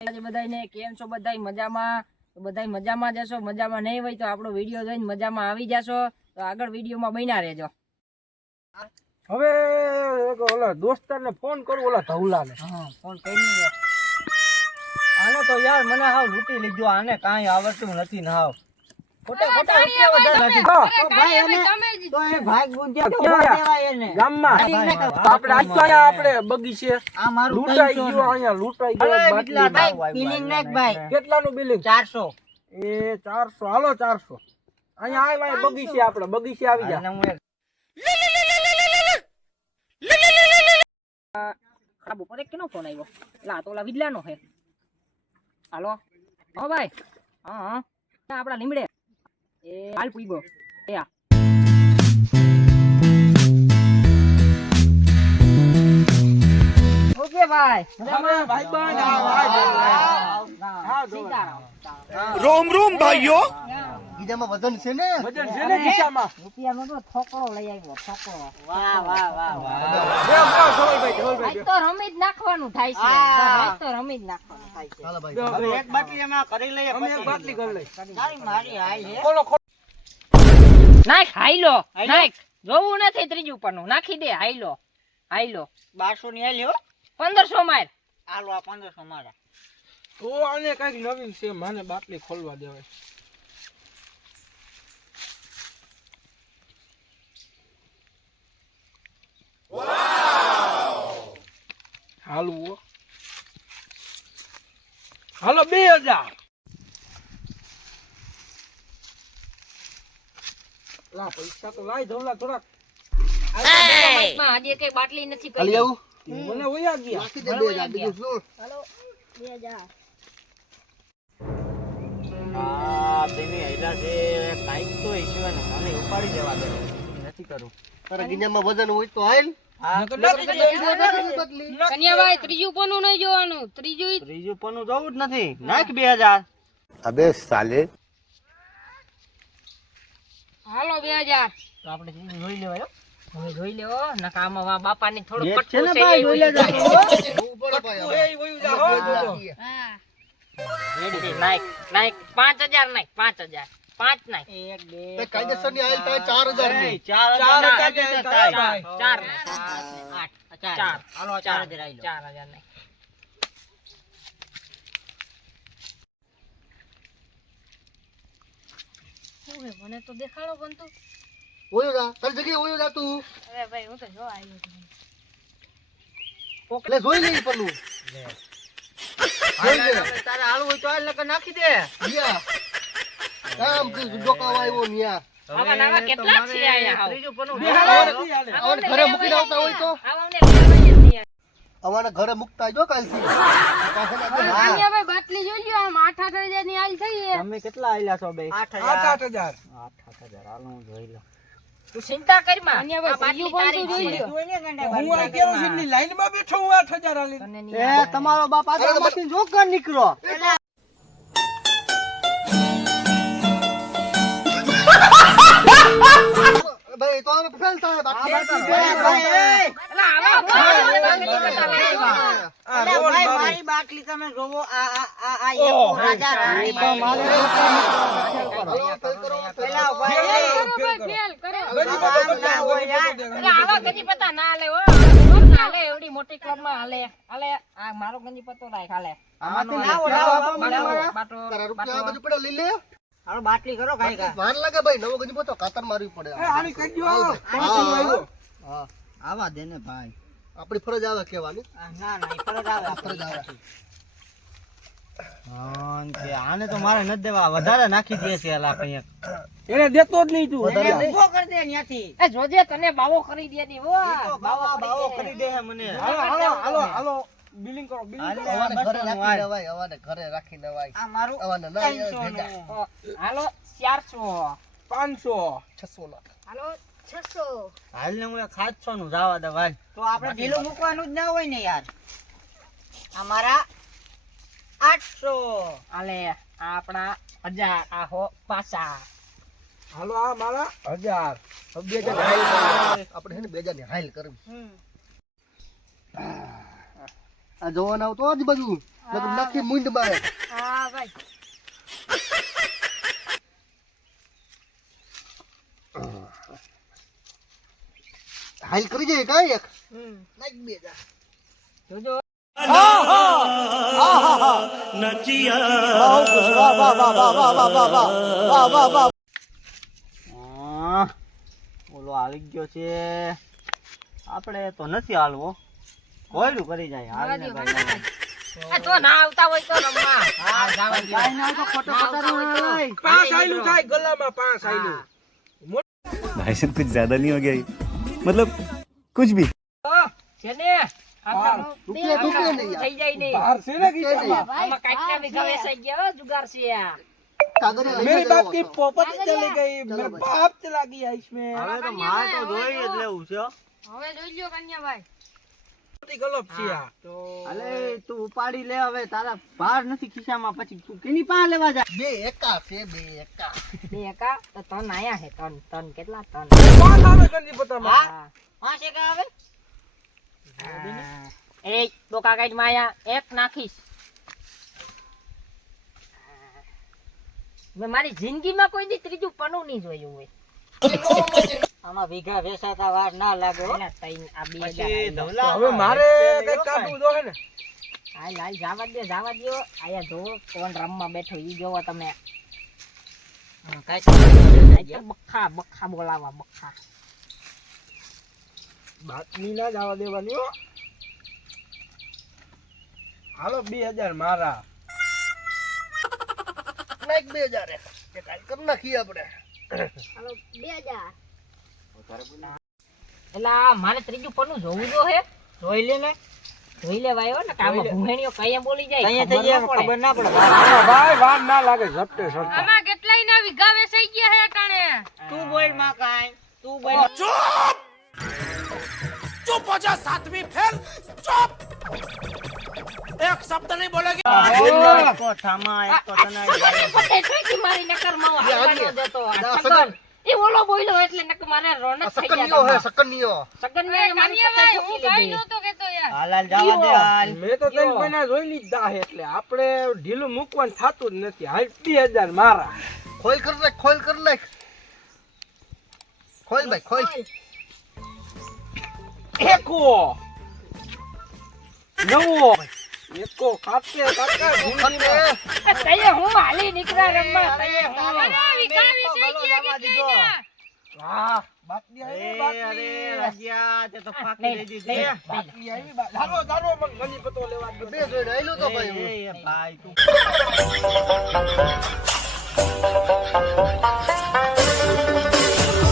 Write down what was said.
બધાને કેમ છો? બધાય મજામાં? તો બધાય મજામાં જશો. મજામાં નહીં હોય તો આપણો વિડીયો જોઈને મજામાં આવી જશો. તો આગળ વિડીયોમાં બન્યા રહેજો. હવે ઓલા દોસ્તારને ફોન કરું, ઓલા ધવલાને. હા, ફોન કરી આને તો યાર મને હાવ લૂંટી લીધો. આને કાંઈ આવડતું નથી ને હાવ ખોટા ખોટા રૂપિયા વધારે નાખી. તો ભાઈ એને તો એ ભાગ ગુંજ્યા તો દેવાય એને ગામમાં. આપણે આજ તો અહીંયા આપણે બગીચે આ મારું લૂંટાઈ ગયો. અહીંયા લૂંટાઈ ગયો. બિલિંગ નાખ ભાઈ. કેટલાનું બિલિંગ? 400. એ 400. હાલો 400. અહીંયા આવ્યા બગીચે. આપણે બગીચે આવી જા. ખરાબ ઉપર એક કેનો ફોન આવ્યો? લા તો ઓલા વિડલાનો છે. હાલો હા ભાઈ. હા હા આપડા લીમડે એ હાલ પૂગો એ આ ઓકે ભાઈ ભાઈ બંધ. રોમ રોમ ભાઈઓ. ગીજામાં વજન છે ને? વજન છે ને ખિસ્સામાં? રૂપિયાનો તો ઠોકરો લઈ આવ્યો. ઠોકરો. વાહ વાહ વાહ વાહ. આજ તો રમી જ નાખવાનું થાય છે. આજ તો રમી જ નાખવાનું થાય છે. ચાલો ભાઈ. હવે એક બાટલી એમાં કરી લઈએ. અમે એક બાટલી કરી લઈ. તારી મારી હાઈ છે. ખોલો ખોલો. નાખ હાઈલો નાખ. જોવું નથી ત્રીજું પરનું. નાખી દે હાઈલો હાઈલો. 1200 ની આલ્યો. 1500 માર. આલો આ 1500 મારા. તો આને કઈક નવીન છે. મને બાટલી ખોલવા દેવાય. હાલો હાલો 2000. લા પૈસા તો લાઈ ધવલા થોડાક. આજે કઈ બાટલી નથી આલી કરી. આવું. મને વયા ગયા. નાખી દે 2000 બીજું શું? હાલો 2000. આ તેની આયલા છે. કાઈક તો ઈશ્વર ને મને ઉપાડી દેવા દે. નથી કરું. તારા ગીજામાં વજન હોય તો હાલ. કન્યાભાઈ ત્રીજું પનું નહીં જોવાનું. ત્રીજું પનું જોવું જ નથી. નાખ 2000. અબે સાલે. હાલો 2000. તો આપણે ચીજ જોઈ લેવાય. હવે જોઈ લેવો નકામાં બાપાની થોડું એક છે કટકું ને છે ભાઈ એ જોઈ લેજો. ઉપર ભાઈ. એ વયું જા હો જોજો. રેડી નાખ નાખ 5000 નાખ 5000 5 નાખ 1 2 કાયદેસર ની આયલ થાય 4000 ની. 4000 થાય. 4 નાખ 8 4 હાલો 4000 આયલો. 4000 નાખ. ઓય મને તો દેખાડો બનતો. ઓયો જા. તારી જગ્યાએ ઓયો જા તું. અરે ભાઈ હું તો જો આવ્યો છું. એટલે જોઈ લે પનું. તારે હાલું હોય તો હાલ નકર નાખી દે. યા. કામ કે ડોકાવા આવ્યો ને યાર. આવા નાવા કેટલા છે આયા? ત્રીજું પનું. બેહાડો. આવને ઘરે મૂકીને આવતા હોય તો આવને લેવા જ નહીં. અમારા ઘરે મુકતા જો કાલથી. ભાઈ બાટલી જોઈ લ્યો આમ 8-8000 ની હાલ થઈ છે. તમે કેટલા આયલા છો બે? 8-8000. 8000 હાલ હું જોઈ લઉં. તું ચિંતા કર માં. આ બાટલી તારી છે. હું આ કેરોસીનની લાઈનમાં બેઠો હું 8000 આલી. તને નહીં એ તમારો બાપ આગળ માંથી જો કર નીકળો. ભાઈ તો અમે ફેલ થાય બાકી અલા આવા આ રોડ મારી બાટલી તમે જોવો આ એક રાજા રાણી તો મારે પેલા આવા ગંજી પત્તા ના હાલે હો. હાલે એવડી મોટી ક્લબ માં હાલે હાલે. આ મારો ગંજી પત્તો રાખ હાલે. આમાંથી બાટો તારા રૂપિયા આ બધું પડે લઈ લે. હાલો બાટલી કરો કાઈ કા. વાર લાગે ભાઈ નવો ગંજી પોતો કાતર મારવી પડે. આની કઈ દો. 500 નો આવ્યો. હા આવા દે ને ભાઈ. આપણી ફરજ આવે કહેવાની. ના ના ફરજ આવે ફરજ આવે. આને તો મારે નથી દેવા. વધારે નાખી દે છે અલા કઈક. એને દેતો જ નહીં તું. ઉભો કરી દે ત્યાંથી. એ જોજે તને બાવો કરી દે ની. બાવો કરી દે મને. હાલો હાલો હાલો હાલો બિલિંગ કરો બિલિંગ કરો. અવાને ઘરે રાખી દેવાય. અવાને ઘરે રાખી દેવાય. આ મારું અવાને ના 300 ભેગા. નું. હાલો 400. 500. 600 લાખ. હાલો 600. હાલ ને હું 700 નું જવા દે ભાઈ. તો આપણે ઢીલું મૂકવાનું જ ના હોય ને યાર. અમારા 800. હાલે આ આપણા 1000. આ હો પાછા. હાલો આ મારા 1000. હવે 2000 હાઈલ આપણે છે ને 2000 ની હાઈલ કરવી. આ જોવાના આવતો આજુ બાજુ નાખી મુંડ મારે હા ભાઈ હાલ કરી જાય કાંઈ એક નાખ બે જા જોજો ઓલો હાલી ગયો છે આપણે તો નથી હાલવો કોયડું કરી જાય હાલ ને ભાઈ આ તો ના આવતા હોય તો રમવા હા જાવા દો કાઈ ના તો ખોટો પતારો પાંચ આયલું થાય ગલામાં પાંચ આયલું भाई साहब कुछ ज्यादा नहीं हो गया ये? मतलब कुछ भी છે ને આપણા રૂપિયા રૂપિયા નહીં યાર થઈ જાય ને બહાર છે ને ગીતામાં આમાં કાંઈક ના વિધા વેસાઈ ગયા હો, જુગાર છે આ मेरी बाप की पोपट चली गई मेरे बाप चला गया इसमें હવે તો મારે તો જોઈ જ લેવું છે હવે જોઈ લ્યો કન્યાભાઈ ગલપ છે આ અલે તું ઉપાડી લે હવે તારા ભાર નથી ખિસ્સામાં પછી તું કેની પાસે લેવા જા બે એકા છે બે એકા બે એકા તો તન આયા હે તન તન કેટલા તન પાંચ આવે કંજી પતામાં હા 5 એકા આવે એક ડોકા કાઢ માયા એક નાખીશ મેં મારી જિંદગીમાં કોઈ દી ત્રીજું પનું નહીં જોયું હોય આમાં વીઘા વેસાતા વાર ના લાગે હો. એલા તઈન આ 2000 પછી આઈ લો. ધવલા હવે મારે કઈ કાઢવું જો હે ને હાલ હાલ જાવા દ્યો આયા જો કોણ રમવા બેઠો ઈ જોવો તમે કાઈ બખ્ખા બખ્ખા બોલાવા બખ્ખા બાતમી ના જવા દેવાની હો હાલો 2000 મારા નાખ 2000 એક કાલ કર નાખી આપણે હાલો 2000 એલા મારે ત્રીજું પનું જોવું જો હે જોઈ લે ને જોઈ લેવાયો ને કામાં ભૂંગણીઓ કઈ બોલી જાય કઈ થઈ જાય ખબર ના પડે ભાઈ વાર ના લાગે ઝપટે ઝપટે આમાં કેટલાય ના વીઘા વેસાઈ ગયા હે ટાણે તું બોલ માં કાઈ તું બોલ चुप हो जा सातवीं फेल चुप एक शब्द नहीं बोलेगी એક તો થામા એક તો તને પતે છોકી મારી નકર માં હાલવાનો જતો આ સગન એ ઓલો બોલ્યો એટલે નક મારે રોનક થઈ સકનિયો હે ગયા સકનિયો સગન ને મારી પતે કન્યાભાઈ ઠોકી હું કઈ લીધી નહોતો કેતો યાર હાલ હાલ જવા દે હાલ મેં તો તને કોઈના જોઈ લીધા હે એટલે આપણે ઢીલું મૂકવાનું થાતું જ નથી હાલ 2000 મારા ખોલ કર નાખ ખોલ ભાઈ ખોલ એકો નવો એકો ખાતે કાકા આ તઈએ હું હાલી નીકળા રમવા તઈએ હું અરે વીઘા વેસાઈ ગયા કેટલાય વાહ બાકી અરે આવી અરે બાકી રાજ્યા તે તો ફાકી દઈ દીધી બાકી આવી ધારો મગ ગલી પતો લેવા બે જોઈ રહેલો એ ભાઈ તું